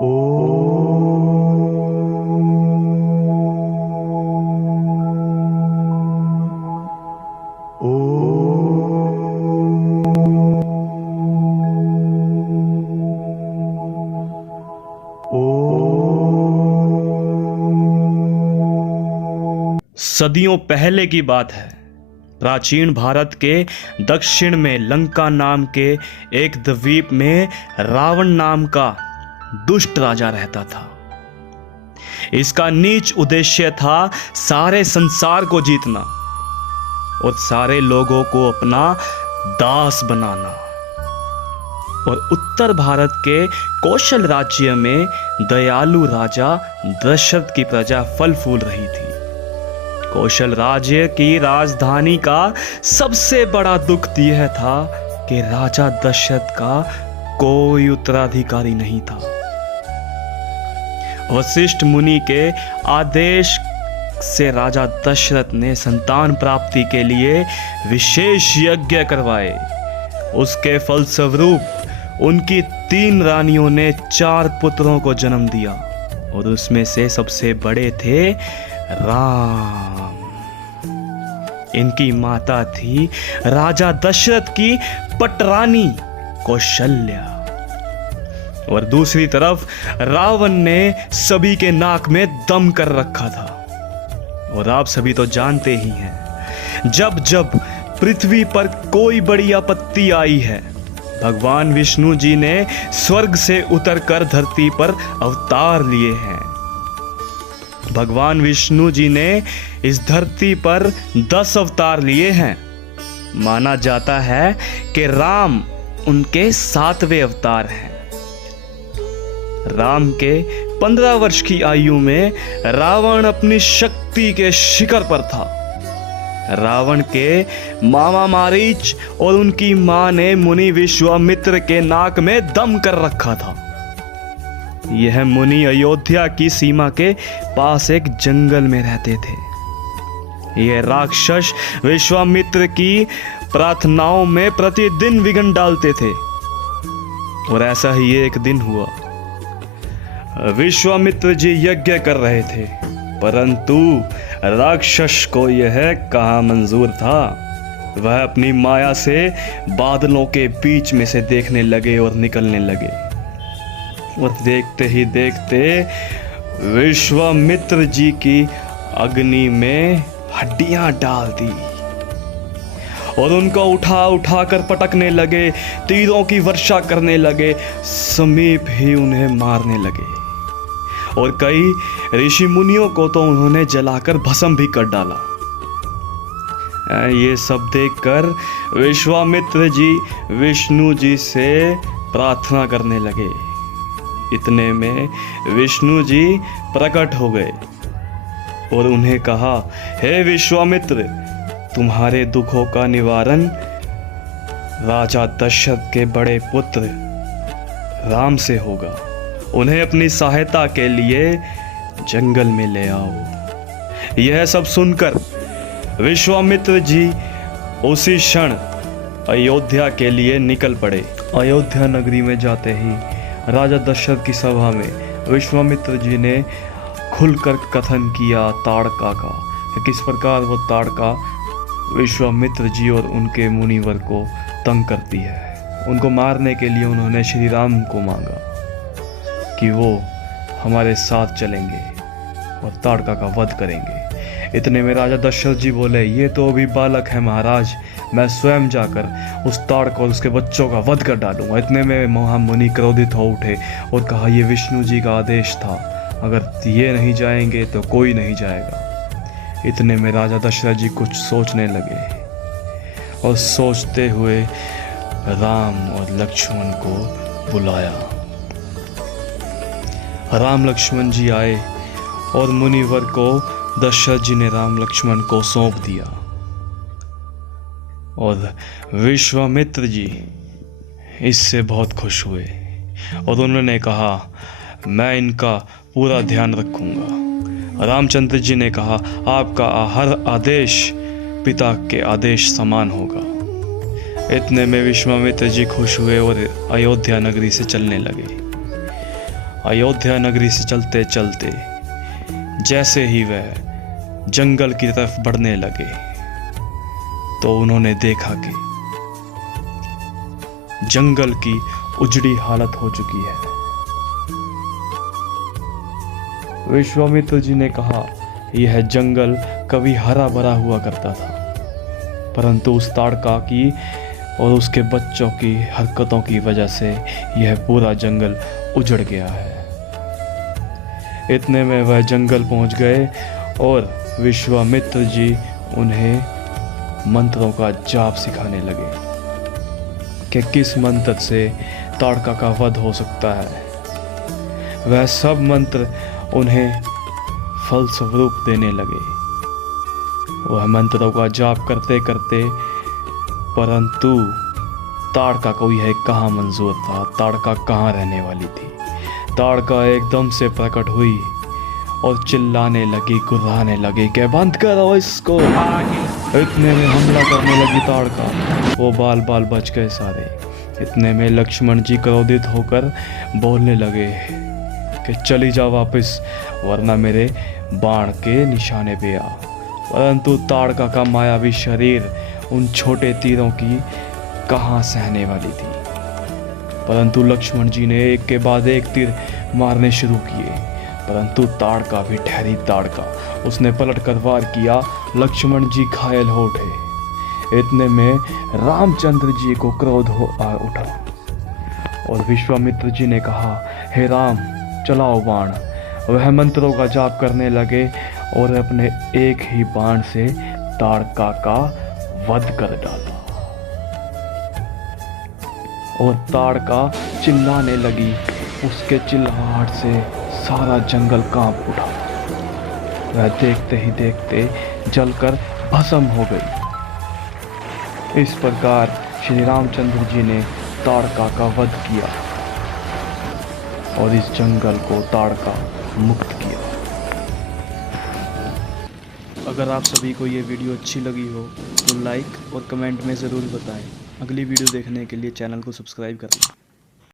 सदियों पहले की बात है। प्राचीन भारत के दक्षिण में लंका नाम के एक द्वीप में रावण नाम का दुष्ट राजा रहता था। इसका नीच उद्देश्य था सारे संसार को जीतना और सारे लोगों को अपना दास बनाना। और उत्तर भारत के कौशल राज्य में दयालु राजा दशरथ की प्रजा फल फूल रही थी। कौशल राज्य की राजधानी का सबसे बड़ा दुख यह था कि राजा दशरथ का कोई उत्तराधिकारी नहीं था। वशिष्ठ मुनि के आदेश से राजा दशरथ ने संतान प्राप्ति के लिए विशेष यज्ञ करवाए। उसके फलस्वरूप उनकी 3 रानियों ने 4 पुत्रों को जन्म दिया और उसमें से सबसे बड़े थे राम। इनकी माता थी राजा दशरथ की पटरानी कौशल्या। और दूसरी तरफ रावण ने सभी के नाक में दम कर रखा था। और आप सभी तो जानते ही हैं, जब जब पृथ्वी पर कोई बड़ी आपत्ति आई है, भगवान विष्णु जी ने स्वर्ग से उतरकर धरती पर अवतार लिए हैं। भगवान विष्णु जी ने इस धरती पर 10 अवतार लिए हैं। माना जाता है कि राम उनके 7वें अवतार हैं। राम के 15 वर्ष की आयु में रावण अपनी शक्ति के शिखर पर था। रावण के मामा मारीच और उनकी मां ने मुनि विश्वामित्र के नाक में दम कर रखा था। यह मुनि अयोध्या की सीमा के पास एक जंगल में रहते थे। यह राक्षस विश्वामित्र की प्रार्थनाओं में प्रतिदिन विघ्न डालते थे। और ऐसा ही एक दिन हुआ। विश्वामित्र जी यज्ञ कर रहे थे, परंतु राक्षस को यह कहाँ मंजूर था। वह अपनी माया से बादलों के बीच में से देखने लगे और निकलने लगे। और देखते ही देखते विश्वामित्र जी की अग्नि में हड्डियां डाल दी और उनको उठा उठा कर पटकने लगे, तीरों की वर्षा करने लगे, समीप ही उन्हें मारने लगे। और कई ऋषि मुनियों को तो उन्होंने जलाकर भस्म भी कर डाला। ये सब देखकर विश्वामित्र जी विष्णु जी से प्रार्थना करने लगे। इतने में विष्णु जी प्रकट हो गए और उन्हें कहा, हे विश्वामित्र, तुम्हारे दुखों का निवारण राजा दशरथ के बड़े पुत्र राम से होगा। उन्हें अपनी सहायता के लिए जंगल में ले आओ। यह सब सुनकर विश्वामित्र जी उसी क्षण अयोध्या के लिए निकल पड़े। अयोध्या नगरी में जाते ही राजा दशरथ की सभा में विश्वामित्र जी ने खुलकर कथन किया ताड़का का, किस प्रकार वो ताड़का विश्वामित्र जी और उनके मुनिवर को तंग करती है। उनको मारने के लिए उन्होंने श्री राम को मांगा कि वो हमारे साथ चलेंगे और ताड़का का वध करेंगे। इतने में राजा दशरथ जी बोले, ये तो अभी बालक है महाराज, मैं स्वयं जाकर उस ताड़का और उसके बच्चों का वध कर डालूंगा। इतने में महामुनि क्रोधित हो उठे और कहा, ये विष्णु जी का आदेश था, अगर ये नहीं जाएंगे तो कोई नहीं जाएगा। इतने में राजा दशरथ जी कुछ सोचने लगे और सोचते हुए राम और लक्ष्मण को बुलाया। राम लक्ष्मण जी आए और मुनिवर को दशरथ जी ने राम लक्ष्मण को सौंप दिया। और विश्वामित्र जी इससे बहुत खुश हुए और उन्होंने कहा, मैं इनका पूरा ध्यान रखूंगा। रामचंद्र जी ने कहा, आपका हर आदेश पिता के आदेश समान होगा। इतने में विश्वामित्र जी खुश हुए और अयोध्या नगरी से चलने लगे। अयोध्या नगरी से चलते चलते जैसे ही वह जंगल की तरफ बढ़ने लगे तो उन्होंने देखा कि जंगल की उजड़ी हालत हो चुकी है। विश्वामित्र जी ने कहा, यह जंगल कभी हरा भरा हुआ करता था, परंतु उस ताड़का की और उसके बच्चों की हरकतों की वजह से यह पूरा जंगल उजड़ गया है। इतने में वह जंगल पहुंच गए और विश्वामित्र जी उन्हें मंत्रों का जाप सिखाने लगे कि किस मंत्र से ताड़का का वध हो सकता है। वह सब मंत्र उन्हें फलस्वरूप देने लगे। वह मंत्रों का जाप करते करते, परंतु ताड़का को यह कहाँ मंजूर था, ताड़का कहाँ रहने वाली थी। ताड़का एकदम से प्रकट हुई और चिल्लाने लगी, गुर्राने लगी कि बंद करो इसको। इतने में हमला करने लगी ताड़का, वो बाल बाल बच गए सारे। इतने में लक्ष्मण जी क्रोधित होकर बोलने लगे कि चली जा वापस, वरना मेरे बाण के निशाने पे आ। परंतु ताड़का का मायावी शरीर उन छोटे तीरों की कहाँ सहने वाली थी। परंतु लक्ष्मण जी ने एक के बाद एक तीर मारने शुरू किए, परंतु ताड़का भी ठहरी ताड़का। उसने पलट कर वार किया, लक्ष्मण जी घायल हो उठे। इतने में रामचंद्र जी को क्रोध हो आ उठा और विश्वामित्र जी ने कहा, हे राम, चलाओ बाण। वह मंत्रों का जाप करने लगे और अपने एक ही बाण से ताड़का का वध कर डाला। और ताड़का चिल्लाने लगी, उसके चिल्लाहट से सारा जंगल कांप उठा। वह देखते ही देखते जलकर भस्म हो गई। इस प्रकार श्री रामचंद्र जी ने ताड़का का वध किया और इस जंगल को ताड़का मुक्त किया। अगर आप सभी को ये वीडियो अच्छी लगी हो तो लाइक और कमेंट में ज़रूर बताएं। अगली वीडियो देखने के लिए चैनल को सब्सक्राइब कर लें।